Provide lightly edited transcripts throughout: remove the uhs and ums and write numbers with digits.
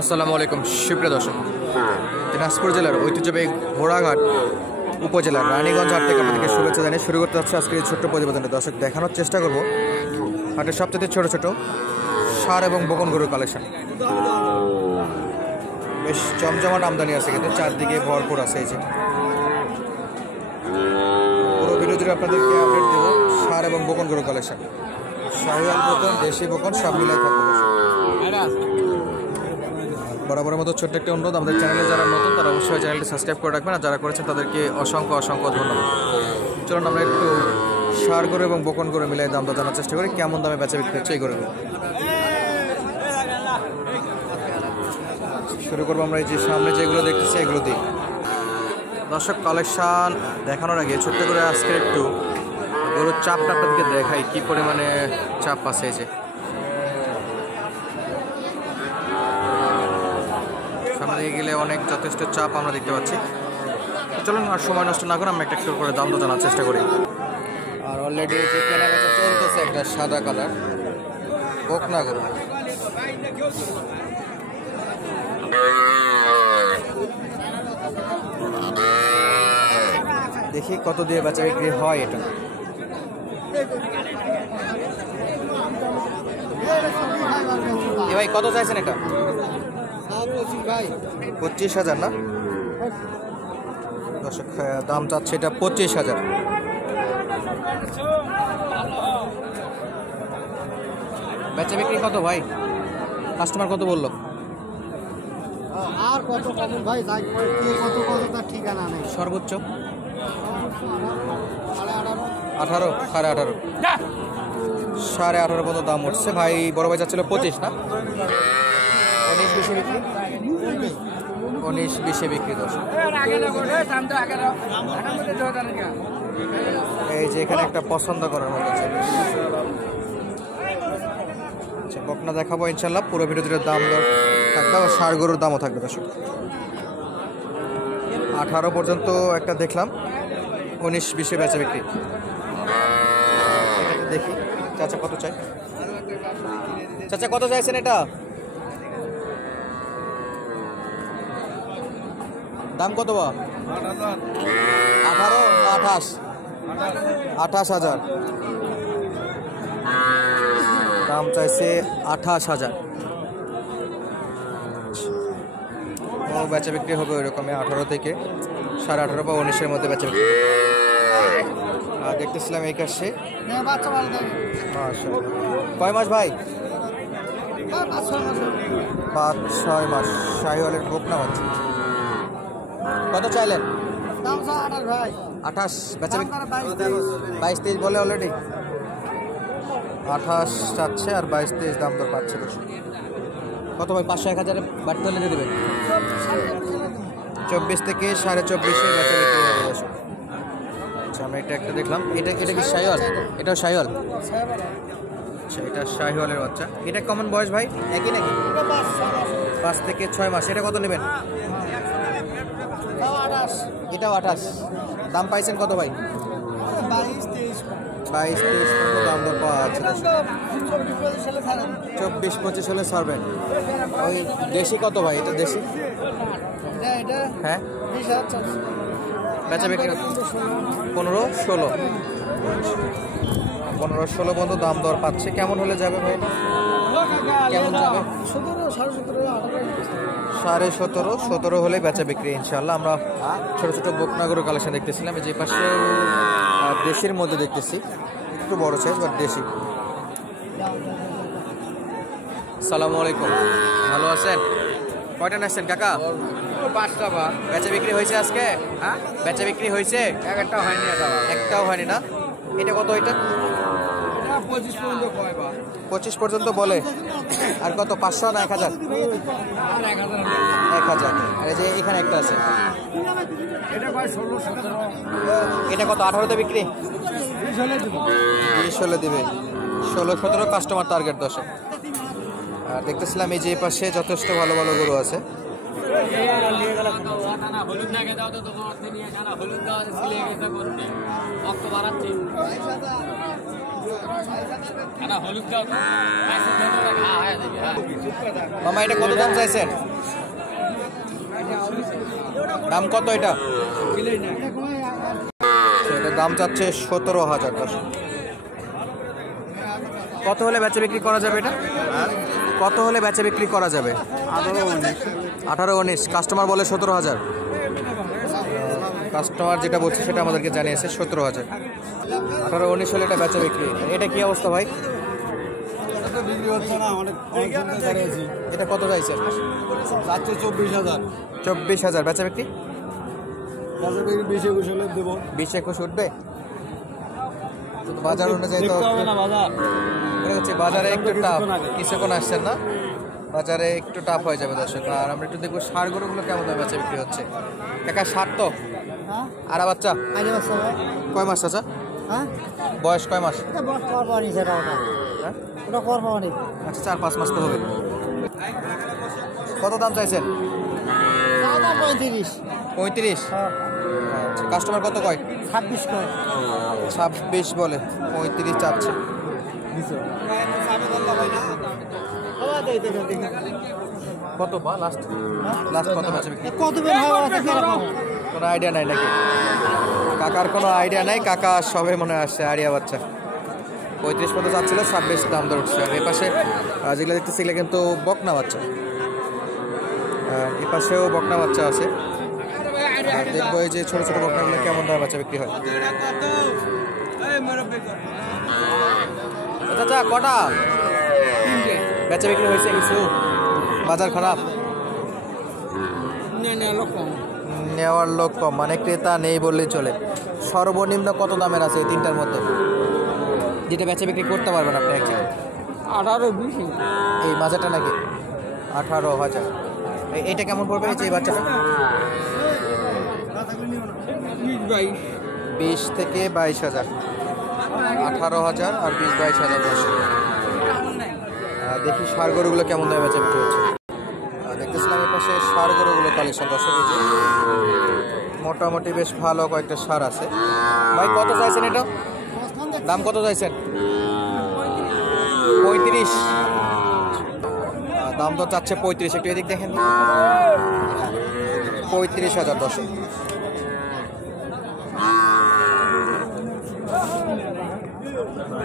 আসসালামু আলাইকুম সুপ্রিয় দর্শক, দিনাজপুর জেলার ঐতিহ্যবাহী ঘোড়াঘাট উপজেলার রানীগঞ্জ হাট থেকে আপনাদেরকে শুভেচ্ছা জানিয়ে শুরু করতে হচ্ছে আজকের এই ছোট্ট প্রতিবেদনটা। দর্শক, দেখানোর চেষ্টা করব হাটের সবচেয়ে ছোট ছোট ষাঁড় এবং বকন গরুর কালেকশন। বেশ জমজমাট আমদানি আছে, কিন্তু চারদিকে ভরপুর আছে। এই যে পুরো ভিডিও জুড়ে আপনাদেরকে আপডেট দেবো ষাঁড় এবং বকন গরুর কালেকশন। শাহিওয়াল বকন, দেশি বকন সব মিলাই থাকবে। বরাবরের মতো ছোট্ট একটি অনুরোধ, আমাদের চ্যানেলে যারা নতুন তারা অবশ্যই চ্যানেলটি সাবস্ক্রাইব করে রাখবেন, আর যারা করেছেন তাদেরকে অসংখ্য অসংখ্য ধন্যবাদ। চলুন আমরা একটু ষাঁড় গরু এবং বকন গরু মিলাই দাম দর জানার চেষ্টা করি, কেমন দামে বেচা বিক্রি হচ্ছে এই গরুগুলো। শুরু করবো আমরা এই যে সামনে যেগুলো দেখতেছি এগুলো দিয়ে। দর্শক, কালেকশন দেখানোর আগে ছোট্ট করে আজকে একটু গরুর চাপটা আপনাদেরকে দেখাই, কী পরিমাণে চাপ আছে। এই যে সামনে দিকে গেলে অনেক যথেষ্ট চাপ আমরা দেখতে পাচ্ছি। চলুন আর সময় নষ্ট না করে আমরা একটা একটু করে দাম তো জানার চেষ্টা করি। আর অলরেডি যে কেনাকাটা চলতেছে একটা সাদা কালার বকনা গরু। দেখি কত দিয়ে বেচা বিক্রি হয় এটা। ভাই কত চাইছেন এটা? 25,000 না? দর্শক, দাম চাচ্ছে এটা 25,000। বেচা বিক্রি কত ভাই? কাস্টমার কত বললো? আর কত কত ভাই, কত কত তার ঠিকানা নেই। সর্বোচ্চ 18, 18.5, 18.5 পর্যন্ত দাম উঠছে ভাই। বড় ভাই চাচ্ছিল 25 না? 19-20 বিক্রি, 19-20 বিক্রি। দর্শক, এই যে এখানে একটা পছন্দ করার মতো আছে। বকনা দেখাবো ইনশাল্লাহ, পুরো ভিডিওর দাম দর থাকবে, আর ষাঁড় গরুর দামও থাকবে। দর্শক, 18 পর্যন্ত একটা দেখলাম, 19-20 বেচা বিক্রি। দেখি চাচা কত চাই। চাচা কত চাইছেন এটা? দাম কত বা? 18 না 28? 28,000 দাম চাইছে। 28,000 ও বেচা বিক্রি হবে ওই রকমই, 18 থেকে 18.5 বা 19-এর মধ্যে বেচা বিক্রি। আর দেখতেছিলাম এই কাছে কয় মাস ভাই? 5-6 মাস। শাহিওয়ালের বকনা বাচ্চা। কত চাইলেন? 28 বেচা বিক্রি। 22-23 বলে অলরেডি। 28 চাচ্ছে আর 22-23 দাম দর পাচ্ছে। কত ভাই? 500-1,000 বাড়তে হলে দিয়ে দেবেন। 24 থেকে 24.5 বেচা বিক্রি হবে। আচ্ছা, আমরা এটা একটা দেখলাম। এটা কি শাহিওয়াল? এটাও শাহিওয়াল? আচ্ছা, এটা শাহিওয়ালের বাচ্চা। এটা কমন বয়স ভাই একই নাকি? 5 থেকে 6 মাস। এটা কত নেবেন? এটাও 28। দাম পাইছেন কত ভাই? 22-23 দাম দর পাওয়া আছে। 24-25 হলে ছাড়বেন। ওই দেশি কত ভাই? এটা দেশি? হ্যাঁ, বেচা বিক্রি 15-16 পর্যন্ত দাম দর পাচ্ছে। কেমন হলে যাবে ভাই? কেমন যাবে? 17.5 হলে বেচা বিক্রি ইনশাল্লাহ। আমরা ছোট ছোট বকনা গরু কালেকশন দেখতেছিলাম। যে পাশে দেশির মধ্যে দেখতেছি, একটু বড় সাইজ বাট দেশি। সালামু আলাইকুম, ভালো আছেন? কয়টা নিচ্ছেন কাকা? 5টা বা। বেচা বিক্রি হয়েছে আজকে? হ্যাঁ, বেচা বিক্রি হয়েছে? একটাও হয়নি। একটাও হয়নি না? এটা কত? এটা 25 পর্যন্ত কয় বা? 25 পর্যন্ত বলে। আর কত? 500 না 1,000? আর 1,000। 1,000। আর এই যে এখানে একটা আছে, এটা ভাই 16-17। এটা কত? 18তে বিক্রি? 20 হলে দিব। 20 হলে দিবে। 16-17 কাস্টমার টার্গেট। দর্শক, আর দেখতেছিলাম এই যে পাশে যথেষ্ট ভালো ভালো গরু আছে। মামা এটা কত দাম চাইছেন? দাম কত এটা? এটার দাম চাচ্ছে 17,000 টাকা। কত হলে বেচা বিক্রি করা যাবে এটা? কত হলে বেচা বিক্রি করা যাবে? 18-19। কাস্টমার বলে 17,000। কাস্টমার যেটা বলছে সেটা আমাদেরকে জানিয়েছে 17,000। 18-19 হলে এটা বেচা বিক্রি। এটা কি অবস্থা ভাই? বিক্রি হচ্ছে না, অনেক দাঁড়িয়েছি। এটা কত চাইছেন? যাচ্ছে 24,000। 24,000 বেচা বিক্রি? 20-21 হলে দেবো। 20-21 উঠবে? বাজার অনুযায়ী তো হচ্ছে বাজারে একটু টাফ। কিছুক্ষণ আসছেন না, বাজারে একটু টাফ হয়ে যাবে দর্শক। আর আমরা একটু দেখবো ষাঁড় গরুগুলো কেমন দামে বেচা বিক্রি হচ্ছে। কাকা ষাঁড় তো আড়া বাচ্চা কয় মাস চাচা? বয়স কয় মাস? হ্যাঁ? আচ্ছা 4-5 মাস তো হবে। কত দাম চাইছেন? 35। আচ্ছা কাস্টমার কত কয়? 26 বলে, 35 চাচ্ছে। কত বা লাস্ট কত বেচা বিক্রি? কোনো আইডিয়া নাই নাকি? কাকার কোনো আইডিয়া নাই। কাকা সবে মনে আসছে আরিয়া বাচ্চা। 35 পর্যন্ত চাচ্ছিল, 26 দাম দর উঠছে। আর এ পাশে যেগুলো দেখতেছি এগুলো কিন্তু বকনা বাচ্চা। আর এ পাশেও বকনা বাচ্চা আছে। আর দেখবো এই যে ছোট ছোট বকনাগুলো কেমন দামে বাচ্চা বিক্রি হয়। চাচা কটা বেচা বিক্রি হয়েছে? কিছু বাজার খারাপ, নেওয়ার লোক কম, মানে ক্রেতা নেই বললেই চলে। সর্বনিম্ন কত দামের আছে এই তিনটার মধ্যে যেটা বেচা বিক্রি করতে পারবেন আপনি? 18-20। এই মাজাটা নাকি 18,000। এইটা কেমন পড়বে এই বাচ্চাটা? 20 থেকে 22,000। 18,000 আর 20-22,000। দেখি ষাঁড় গরুগুলো কেমন দামে বেচা বিক্রি হচ্ছে। দেখতেছিলাম এর পাশে ষাঁড় গরুগুলো কালেকশন দর্শক। মোটামুটি বেশ ভালো কয়েকটা ষাঁড় আছে। ভাই কত চাইছেন এটা? দাম কত চাইছেন? 35। দাম তো চাচ্ছে 35। একটু এদিক দেখেন। 35,000 দর্শক।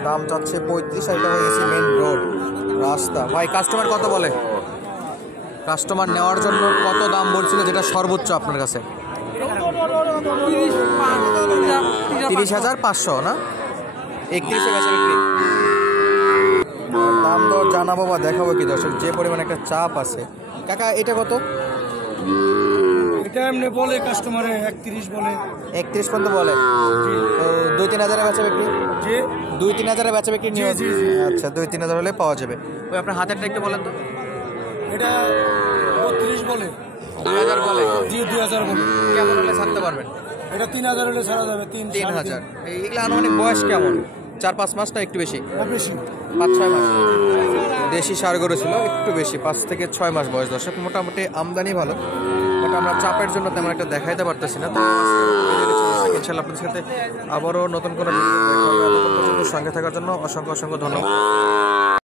দাম চাচ্ছে 35। এটা হয়ে গেছে মেন রোড রাস্তা। ভাই কাস্টমার কত বলে? কাস্টমার নেওয়ার জন্য কত দাম বলছিল যেটা সর্বোচ্চ আপনার কাছে? 30,500 না? 31-এ বেচা বিক্রি। দাম দর জানাবো বা দেখাবো কি দর্শক, যে পরিমাণ একটা চাপ আছে। কাকা এটা কত? এটা এমনি বলে কাস্টমারে 31 বলে। 31 পর্যন্ত বলে। তো 2-3 হাজারে বেচা বিক্রি? 2-3 হাজারে বেচা বিক্রি নিয়ে? আচ্ছা 2-3 হাজার হলে পাওয়া যাবে। ওই আপনার হাতেরটা একটু বলেন তো। এটা 32 বলে। 2,000 বলে? জি 2,000 বলে। কেমন হলে ছাড়তে পারবেন? এটা 3,000 হলে ছাড়া যাবে। 3,000। এইগুলো আনুমানিক বয়স কেমন? 4-5 মাস না একটু বেশি? বেশি, 5-6 মাস। দেশি ষাঁড় গরু ছিল, একটু বেশি, 5 থেকে 6 মাস বয়স দর্শক। মোটামুটি আমদানি ভালো, বাট আমরা চাপের জন্য তেমন একটা দেখাইতে পারতেছি না। তো ইনশাআল্লাহ আপনাদের সাথে আবারও নতুন কোনো ভিডিও দেখা হবে। সঙ্গে থাকার জন্য অসংখ্য ধন্যবাদ।